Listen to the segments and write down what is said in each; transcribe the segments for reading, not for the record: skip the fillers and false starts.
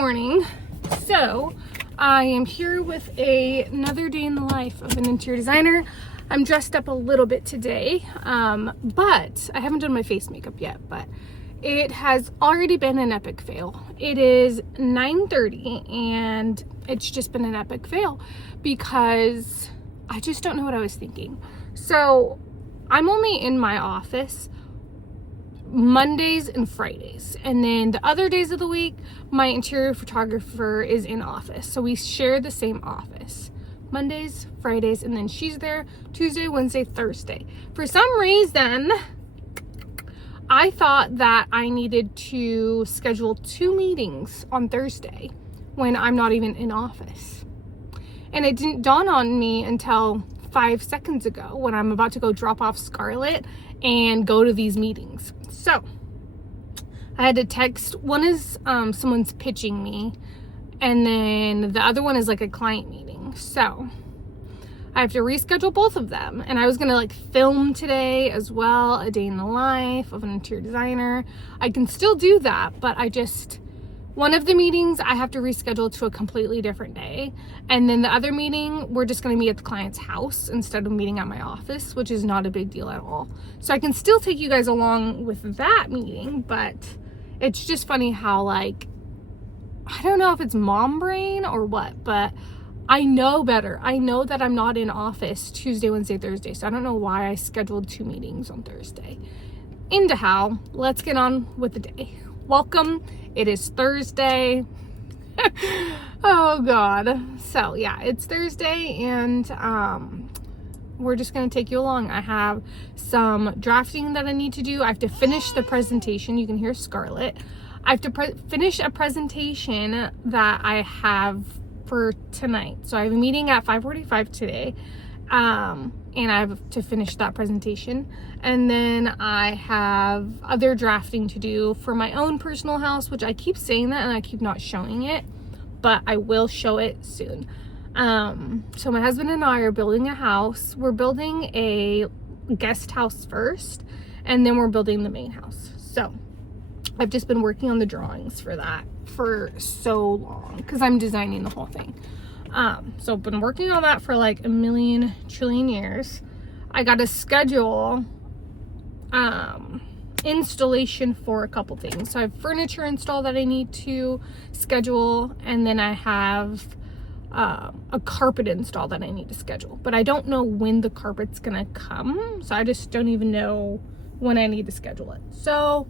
morning. So I am here with another day in the life of an interior designer. I'm dressed up a little bit today, but I haven't done my face makeup yet, but it has already been an epic fail. It is 9:30 and it's just been an epic fail because I just don't know what I was thinking. So I'm only in my office Mondays and Fridays, and then the other days of the week my interior photographer is in office, so we share the same office Mondays, Fridays, and then she's there Tuesday, Wednesday, Thursday. For some reason I thought that I needed to schedule 2 meetings on Thursday when I'm not even in office, and it didn't dawn on me until 5 seconds ago when I'm about to go drop off Scarlett and go to these meetings. So I had to text. One is someone's pitching me, and then the other one is like a client meeting. So I have to reschedule both of them, and I was gonna like film today as well, a day in the life of an interior designer. I can still do that, but one of the meetings I have to reschedule to a completely different day, and then the other meeting we're just going to meet at the client's house instead of meeting at my office, which is not a big deal at all. So I can still take you guys along with that meeting, but it's just funny how, like, I don't know if it's mom brain or what, but I know better. I know that I'm not in office Tuesday, Wednesday, Thursday, so I don't know why I scheduled 2 meetings on Thursday. Anyhow, let's get on with the day. Welcome. It is Thursday. Oh God. So yeah, it's Thursday, and we're just gonna take you along. I have some drafting that I need to do. I have to finish the presentation. You can hear Scarlett. I have to finish a presentation that I have for tonight. So I have a meeting at 5:45 today, and I have to finish that presentation. And then I have other drafting to do for my own personal house, which I keep saying that and I keep not showing it, but I will show it soon. So my husband and I are building a house. We're building a guest house first, and then we're building the main house. So I've just been working on the drawings for that for so long because I'm designing the whole thing. So I've been working on that for like a million trillion years. I got a schedule installation for a couple things. So I have furniture install that I need to schedule, and then I have a carpet install that I need to schedule, but I don't know when the carpet's gonna come, so I just don't even know when I need to schedule it. So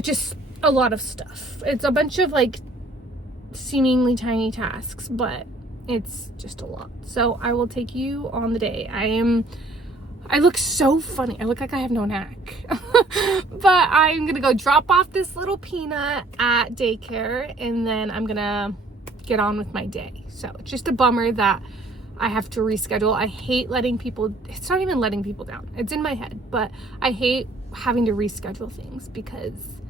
just a lot of stuff. It's a bunch of like seemingly tiny tasks, but it's just a lot. So I will take you on the day. I look so funny. I look like I have no neck. But I'm gonna go drop off this little peanut at daycare, and then I'm gonna get on with my day. So it's just a bummer that I have to reschedule. I hate letting people, it's not even letting people down, it's in my head, but I hate having to reschedule things because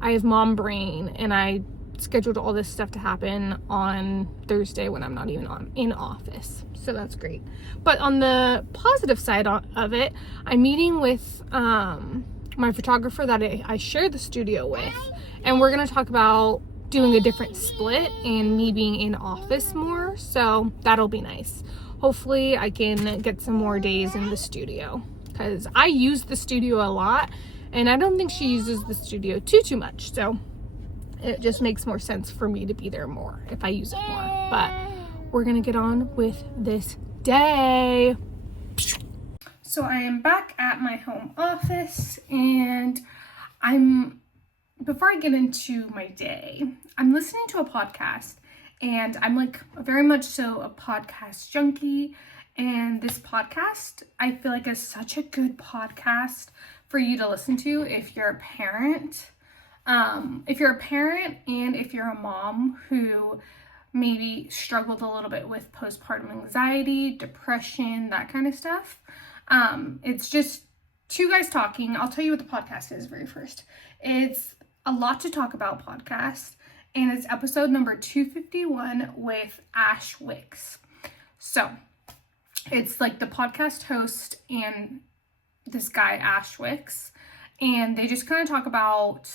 I have mom brain, and I scheduled all this stuff to happen on Thursday when I'm not even in office. So that's great. But on the positive side of it, I'm meeting with my photographer that I share the studio with, and we're gonna talk about doing a different split and me being in office more. So that'll be nice. Hopefully I can get some more days in the studio because I use the studio a lot, and I don't think she uses the studio too much. So it just makes more sense for me to be there more if I use it more. But we're gonna get on with this day. So I am back at my home office, and before I get into my day, I'm listening to a podcast, and I'm like very much so a podcast junkie. And this podcast, I feel like, is such a good podcast for you to listen to if you're a parent. If you're a parent and if you're a mom who maybe struggled a little bit with postpartum anxiety, depression, that kind of stuff. It's just 2 guys talking. I'll tell you what the podcast is very first. It's a lot to talk about podcast, and it's episode number 251 with Ash Wicks. So it's like the podcast host and this guy Ash Wicks, and they just kind of talk about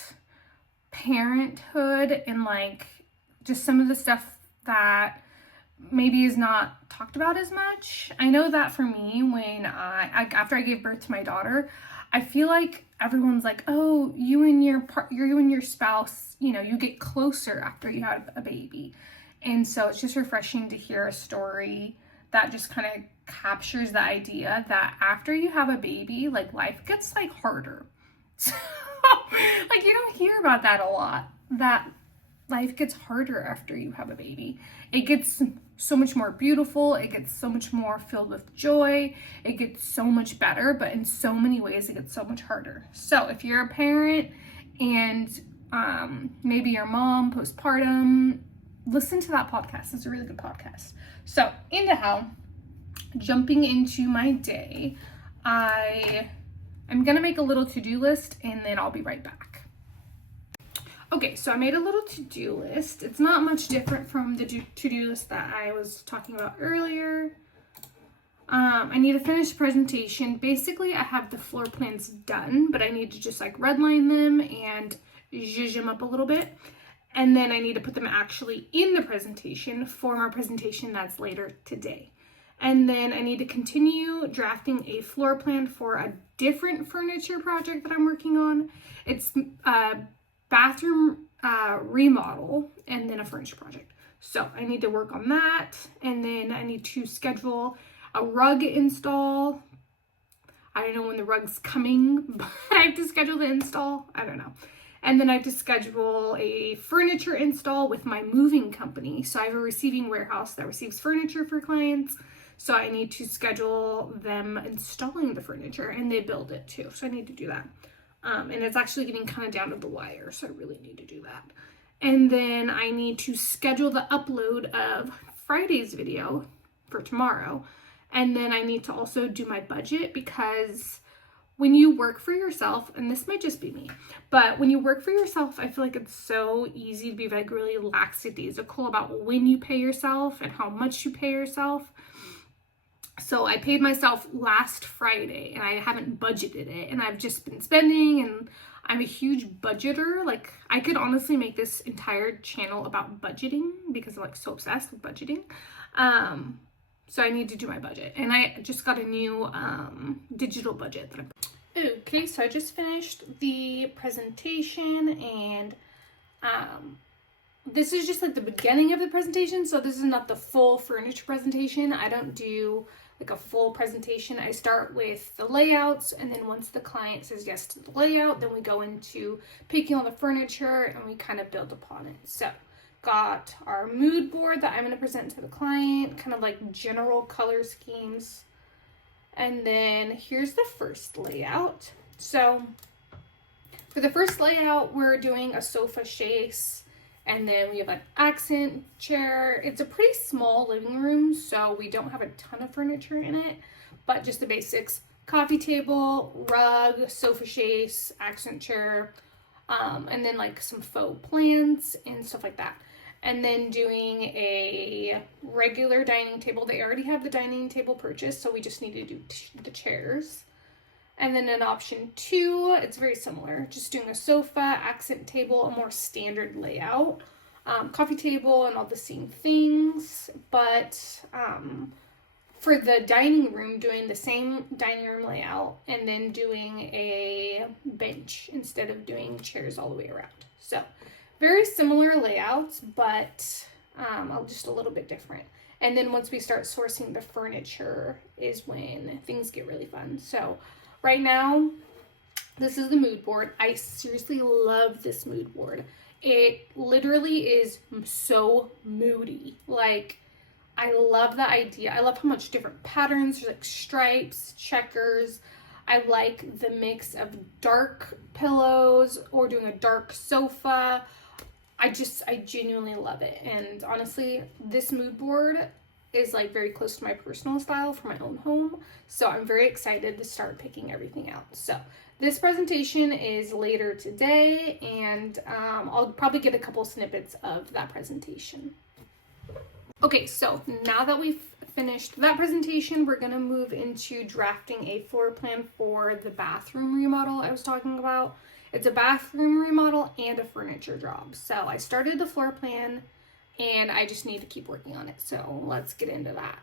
parenthood and like just some of the stuff that maybe is not talked about as much. I know that for me, when after I gave birth to my daughter, I feel like everyone's like, oh, you and your spouse, you get closer after you have a baby. And so it's just refreshing to hear a story that just kind of captures the idea that after you have a baby, like, life gets like harder. So like, you don't hear about that a lot, that life gets harder after you have a baby. It gets so much more beautiful. It gets so much more filled with joy. It gets so much better, but in so many ways it gets so much harder. So if you're a parent and maybe your mom postpartum, listen to that podcast. It's a really good podcast. So anyhow, jumping into my day, I'm gonna make a little to-do list and then I'll be right back. Okay, so I made a little to-do list. It's not much different from the to-do list that I was talking about earlier. I need to finish the presentation. Basically, I have the floor plans done, but I need to just like redline them and zhuzh them up a little bit. And then I need to put them actually in the presentation for my presentation that's later today. And then I need to continue drafting a floor plan for a different furniture project that I'm working on. It's bathroom remodel and then a furniture project. So I need to work on that, and then I need to schedule a rug install. I don't know when the rug's coming, but I have to schedule the install. I don't know. And then I have to schedule a furniture install with my moving company. So I have a receiving warehouse that receives furniture for clients. So I need to schedule them installing the furniture, and they build it too. So I need to do that. And it's actually getting kind of down to the wire, so I really need to do that. And then I need to schedule the upload of Friday's video for tomorrow. And then I need to also do my budget, because when you work for yourself, and this might just be me, but when you work for yourself, I feel like it's so easy to be like really lackadaisical about when you pay yourself and how much you pay yourself. So I paid myself last Friday and I haven't budgeted it, and I've just been spending, and I'm a huge budgeter. Like, I could honestly make this entire channel about budgeting because I'm like so obsessed with budgeting. So I need to do my budget, and I just got a new digital budget that okay, so I just finished the presentation, and this is just like the beginning of the presentation. So this is not the full furniture presentation. I don't do like a full presentation. I start with the layouts, and then once the client says yes to the layout, then we go into picking on the furniture and we kind of build upon it. So got our mood board that I'm going to present to the client, kind of like general color schemes. And then here's the first layout. So for the first layout, we're doing a sofa chaise. And then we have an accent chair. It's a pretty small living room, so we don't have a ton of furniture in it, but just the basics: coffee table, rug, sofa chaise, accent chair, and then like some faux plants and stuff like that. And then doing a regular dining table. They already have the dining table purchased, so we just need to do the chairs. And then in option 2, it's very similar, just doing a sofa, accent table, a more standard layout, coffee table, and all the same things. But for the dining room, doing the same dining room layout, and then doing a bench instead of doing chairs all the way around. So very similar layouts, but just a little bit different. And then once we start sourcing the furniture is when things get really fun. So right now, this is the mood board. I seriously love this mood board. It literally is so moody. Like, I love the idea. I love how much different patterns, there's like stripes, checkers. I like the mix of dark pillows or doing a dark sofa. I genuinely love it. And honestly, this mood board is like very close to my personal style for my own home. So I'm very excited to start picking everything out. So this presentation is later today, and I'll probably get a couple snippets of that presentation. Okay, so now that we've finished that presentation, we're gonna move into drafting a floor plan for the bathroom remodel I was talking about. It's a bathroom remodel and a furniture job. So I started the floor plan and I just need to keep working on it. So let's get into that.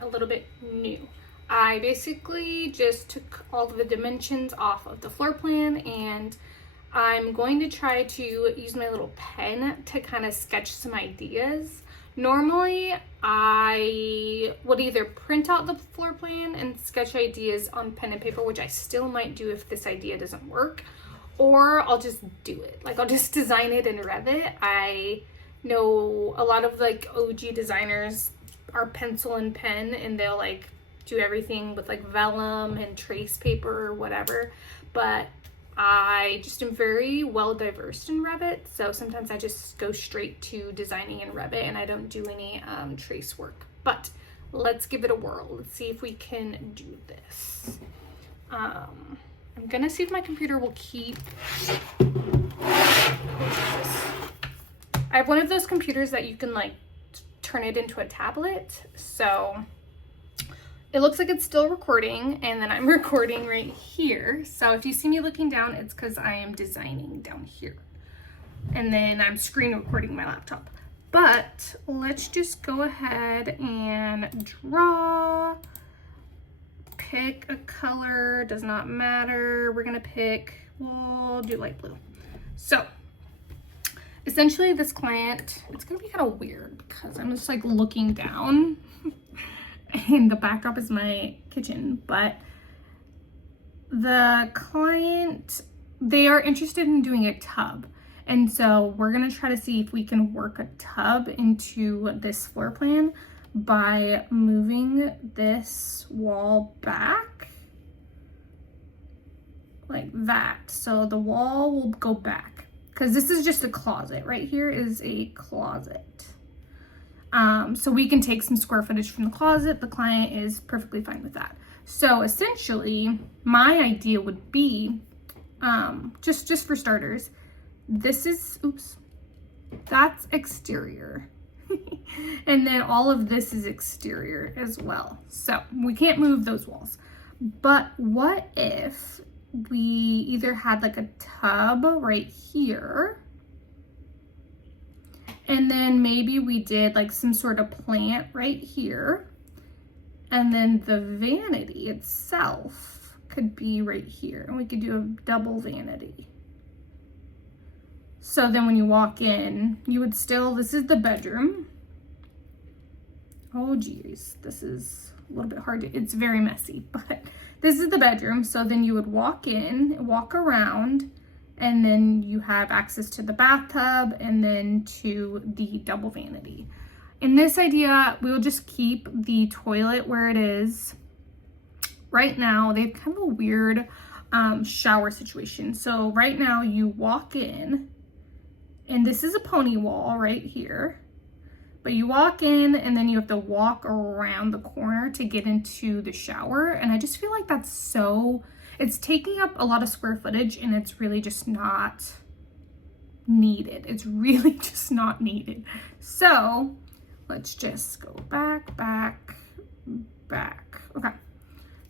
A little bit new. I basically just took all of the dimensions off of the floor plan, and I'm going to try to use my little pen to kind of sketch some ideas. Normally I would either print out the floor plan and sketch ideas on pen and paper, which I still might do if this idea doesn't work, or I'll just do it. Like, I'll just design it in Revit. I know a lot of like OG designers are pencil and pen, and they'll like do everything with like vellum and trace paper or whatever, but I just am very well diverse in Revit, so sometimes I just go straight to designing in Revit and I don't do any trace work. But let's give it a whirl. Let's see if we can do this. I'm gonna see if my computer will keep. I have one of those computers that you can like turn it into a tablet, so it looks like it's still recording, and then I'm recording right here. So if you see me looking down, it's because I am designing down here, and then I'm screen recording my laptop. But let's just go ahead and draw. Pick a color, does not matter. We're gonna pick, we'll do light blue. So essentially this client, it's gonna be kind of weird because I'm just like looking down and the backdrop is my kitchen, but the client, they are interested in doing a tub. And so we're gonna try to see if we can work a tub into this floor plan by moving this wall back like that. So the wall will go back, because this is just a closet. Right here is a closet. So we can take some square footage from the closet. The client is perfectly fine with that. So essentially, my idea would be, just for starters, this is, oops, that's exterior. And then all of this is exterior as well. So we can't move those walls. But what if we either had like a tub right here, and then maybe we did like some sort of plant right here, and then the vanity itself could be right here, and we could do a double vanity. So then when you walk in, you would still, this is the bedroom. Oh geez, this is a little bit hard to, it's very messy, but this is the bedroom. So then you would walk in, walk around, and then you have access to the bathtub and then to the double vanity. In this idea, we will just keep the toilet where it is. Right now, they have kind of a weird shower situation. So right now you walk in, and this is a pony wall right here, but you walk in and then you have to walk around the corner to get into the shower. And I just feel like that's so, it's taking up a lot of square footage, and it's really just not needed. It's really just not needed. So let's just go back, back, back. Okay.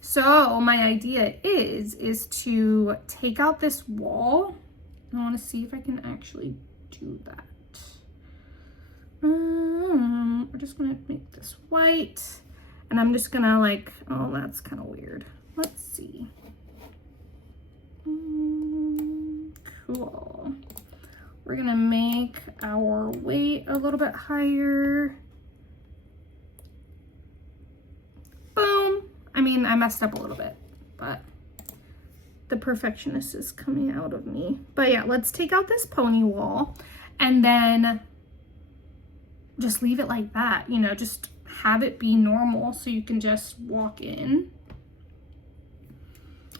So my idea is to take out this wall. I want to see if I can actually do that. We're just gonna make this white, and I'm just gonna like, oh, that's kind of weird. Let's see. Cool. We're gonna make our weight a little bit higher. Boom. I mean, I messed up a little bit, but the perfectionist is coming out of me. But yeah, let's take out this pony wall and then just leave it like that, you know, just have it be normal so you can just walk in.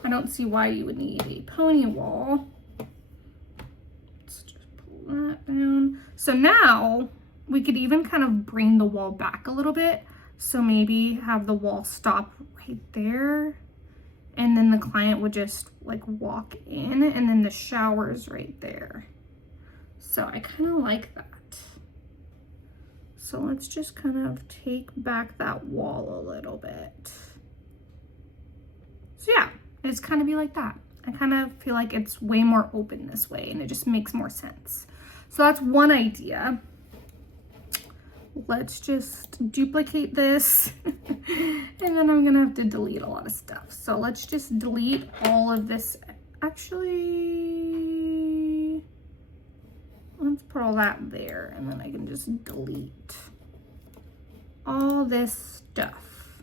I don't see why you would need a pony wall. Let's just pull that down. So now we could even kind of bring the wall back a little bit. So maybe have the wall stop right there, and then the client would just like walk in, and then the shower's right there. So I kind of like that. So let's just kind of take back that wall a little bit. So yeah, it's kind of be like that. I kind of feel like it's way more open this way, and it just makes more sense. So that's one idea. Let's just duplicate this and then I'm gonna have to delete a lot of stuff. So let's just delete all of this. Actually, let's put all that there, and then I can just delete all this stuff.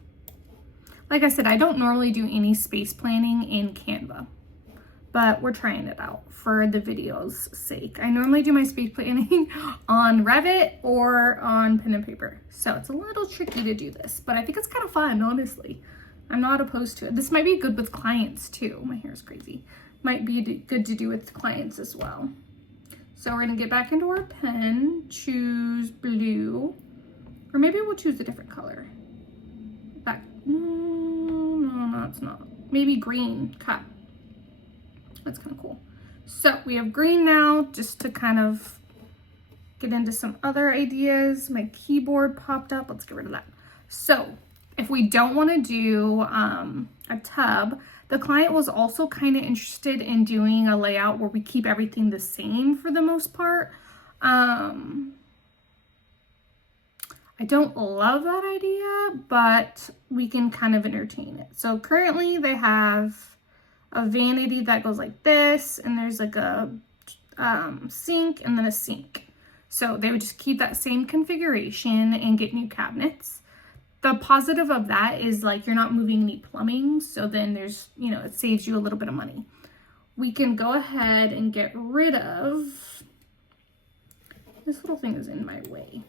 Like I said, I don't normally do any space planning in Canva, but we're trying it out for the video's sake. I normally do my space planning on Revit or on pen and paper. So it's a little tricky to do this, but I think it's kind of fun, honestly. I'm not opposed to it. This might be good with clients too. My hair is crazy. Might be good to do with clients as well. So we're gonna get back into our pen, choose blue, or maybe we'll choose a different color. Back, no, it's not. Maybe green, cut. That's kind of cool. So we have green now, just to kind of get into some other ideas. My keyboard popped up. Let's get rid of that. So if we don't want to do a tub, the client was also kind of interested in doing a layout where we keep everything the same for the most part. I don't love that idea, but we can kind of entertain it. So currently they have a vanity that goes like this, and there's like a sink and then a sink. So they would just keep that same configuration and get new cabinets. The positive of that is like you're not moving any plumbing, so then there's, you know, it saves you a little bit of money. We can go ahead and get rid of, this little thing is in my way.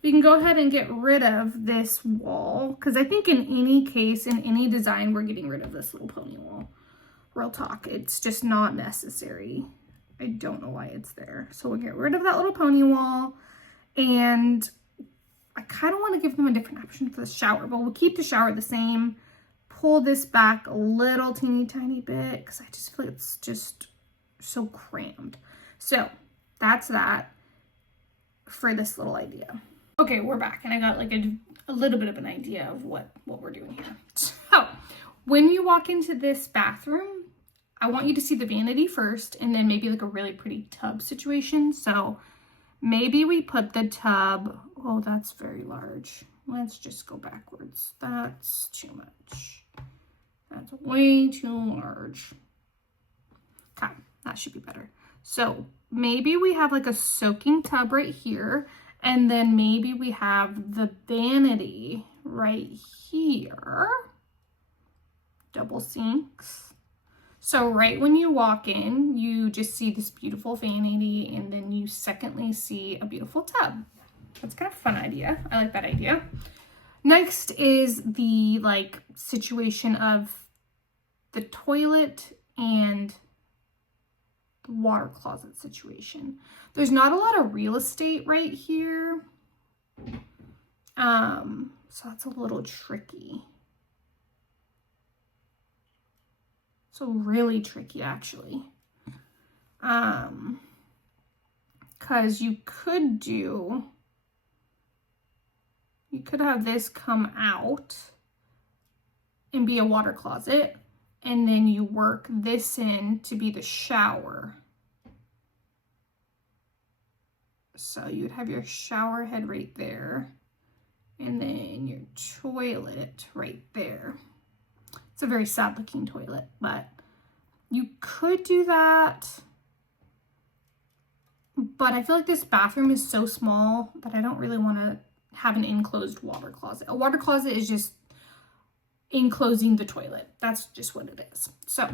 We can go ahead and get rid of this wall, because I think in any case, in any design, we're getting rid of this little pony wall. Real talk, it's just not necessary. I don't know why it's there. So we'll get rid of that little pony wall, and I kind of want to give them a different option for the shower, but we'll keep the shower the same. Pull this back a little teeny tiny bit, because I just feel like it's just so crammed. So that's that for this little idea. Okay, we're back, and I got like a little bit of an idea of what we're doing here. So when you walk into this bathroom, I want you to see the vanity first, and then maybe like a really pretty tub situation. So maybe we put the tub, oh, that's very large. Let's just go backwards. That's too much. That's way too large. Okay, that should be better. So maybe we have like a soaking tub right here, and then maybe we have the vanity right here. Double sinks. So right when you walk in, you just see this beautiful vanity, and then you secondly see a beautiful tub. That's kind of a fun idea. I like that idea. Next is the like situation of the toilet and the water closet situation. There's not a lot of real estate right here. So that's a little tricky. So really tricky, actually. Because you could have this come out and be a water closet, and then you work this in to be the shower. So you'd have your shower head right there, and then your toilet right there. It's a very sad looking toilet, but you could do that. But I feel like this bathroom is so small that I don't really want to have an enclosed water closet. A water closet is just enclosing the toilet. That's just what it is. So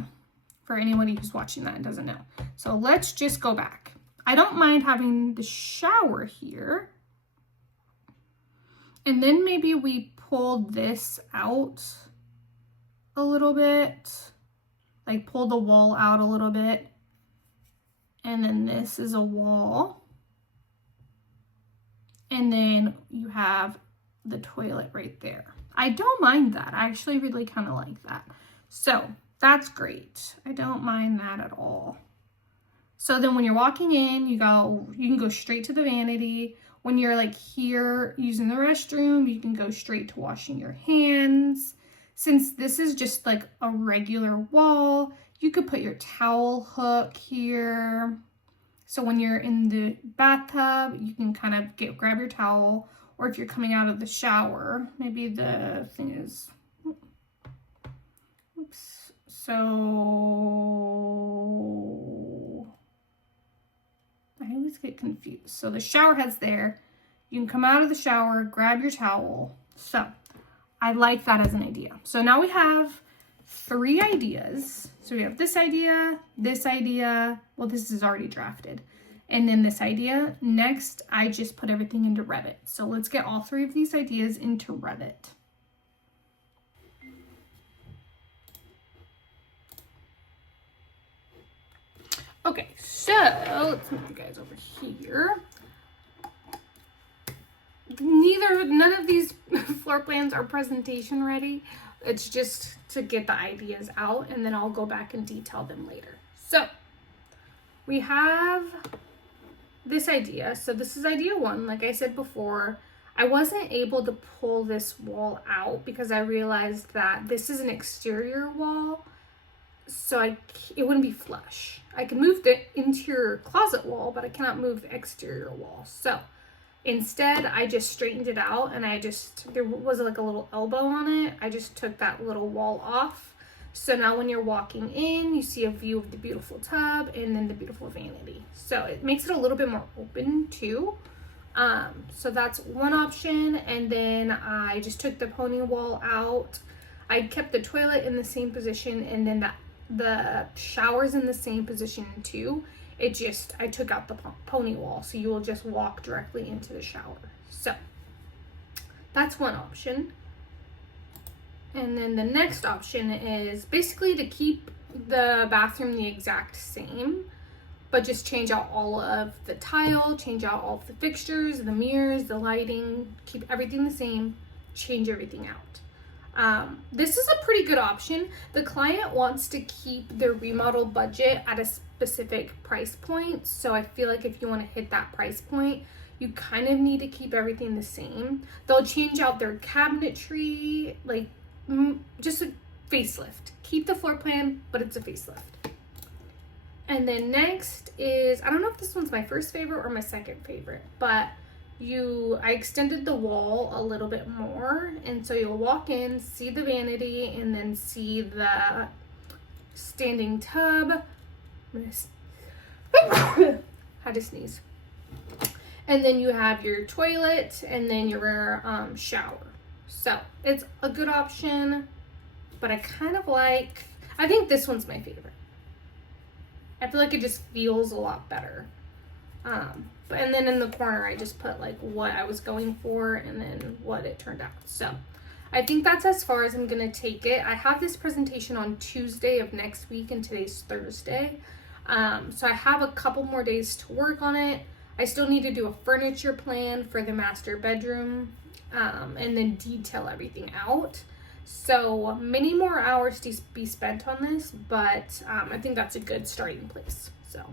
for anybody who's watching that and doesn't know. So let's just go back. I don't mind having the shower here. And then maybe we pull this out a little bit, like pull the wall out a little bit. And then this is a wall. And then you have the toilet right there. I don't mind that. I actually really kind of like that. So that's great. I don't mind that at all. So then when you're walking in, you can go straight to the vanity. When you're like here using the restroom, you can go straight to washing your hands. Since this is just like a regular wall, you could put your towel hook here. So when you're in the bathtub, you can kind of grab your towel, or if you're coming out of the shower, maybe the thing is, oops. So I always get confused. So the shower head's there. You can come out of the shower, grab your towel. So I like that as an idea. So now we have 3 ideas. So we have this idea, well, this is already drafted, and then this idea. Next, I just put everything into Revit. So let's get all 3 of these ideas into Revit. Okay, so let's move you guys over here. None of these floor plans are presentation ready. It's just to get the ideas out, and then I'll go back and detail them later. So we have this idea. So this is idea 1. Like I said before, I wasn't able to pull this wall out because I realized that this is an exterior wall, so it wouldn't be flush. I can move the interior closet wall, but I cannot move the exterior wall. So instead, I just straightened it out, and there was like a little elbow on it. I just took that little wall off. So now when you're walking in, you see a view of the beautiful tub and then the beautiful vanity. So it makes it a little bit more open too. So that's one option. And then I just took the pony wall out. I kept the toilet in the same position, and then the shower's in the same position too. I took out the pony wall, so you will just walk directly into the shower. So that's one option. And then the next option is basically to keep the bathroom the exact same, but just change out all of the tile, change out all of the fixtures, the mirrors, the lighting, keep everything the same, change everything out. This is a pretty good option. The client wants to keep their remodel budget at a specific price point. So I feel like if you want to hit that price point, you kind of need to keep everything the same. They'll change out their cabinetry, like just a facelift. Keep the floor plan, but it's a facelift. And then next is, I don't know if this one's my first favorite or my second favorite, but I extended the wall a little bit more, and so you'll walk in, see the vanity, and then see the standing tub. Had to sneeze. And then you have your toilet, and then your shower. So it's a good option, but I think this one's my favorite. I feel like it just feels a lot better. And then in the corner, I just put like what I was going for and then what it turned out. So I think that's as far as I'm going to take it. I have this presentation on Tuesday of next week, and today's Thursday. So I have a couple more days to work on it. I still need to do a furniture plan for the master bedroom, and then detail everything out. So many more hours to be spent on this, but I think that's a good starting place. So